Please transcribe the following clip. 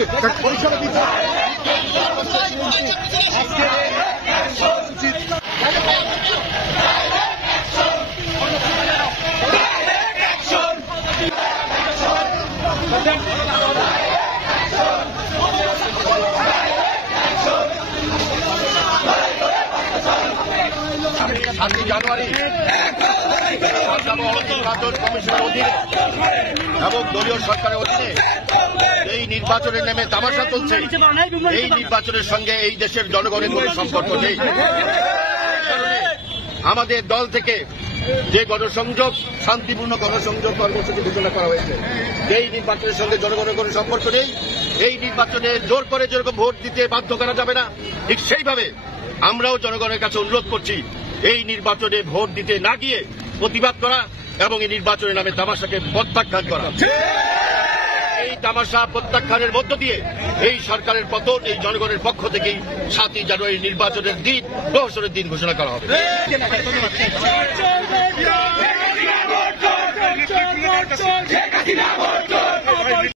হচ্ছে পরিষেবা দিচ্ছে। সাতই জানুয়ারি নির্বাচন কমিশনের অধীনে এবং দলীয় সরকারের অধীনে এই নির্বাচনের নামে তামাশা চলছে। এই নির্বাচনের সঙ্গে এই দেশের জনগণের কোন সম্পর্ক নেই। আমাদের দল থেকে যে গণসংযোগ, শান্তিপূর্ণ গণসংযোগ কর্মসূচি ঘোষণা করা হয়েছে, এই নির্বাচনের সঙ্গে জনগণের কোন সম্পর্ক নেই। এই নির্বাচনে জোর করে যেরকম ভোট দিতে বাধ্য করা যাবে না, ঠিক সেইভাবে আমরাও জনগণের কাছে অনুরোধ করছি এই নির্বাচনে ভোট দিতে না গিয়ে প্রতিবাদ করা এবং এই নির্বাচনের নামে তামাশাকে প্রত্যাখ্যান করা। এই তামাশা প্রত্যাখ্যানের মধ্য দিয়ে এই সরকারের পতন এই জনগণের পক্ষ থেকেই 7ই জানুয়ারি নির্বাচনের দিন, প্রহসনের দিন ঘোষণা করা হবে।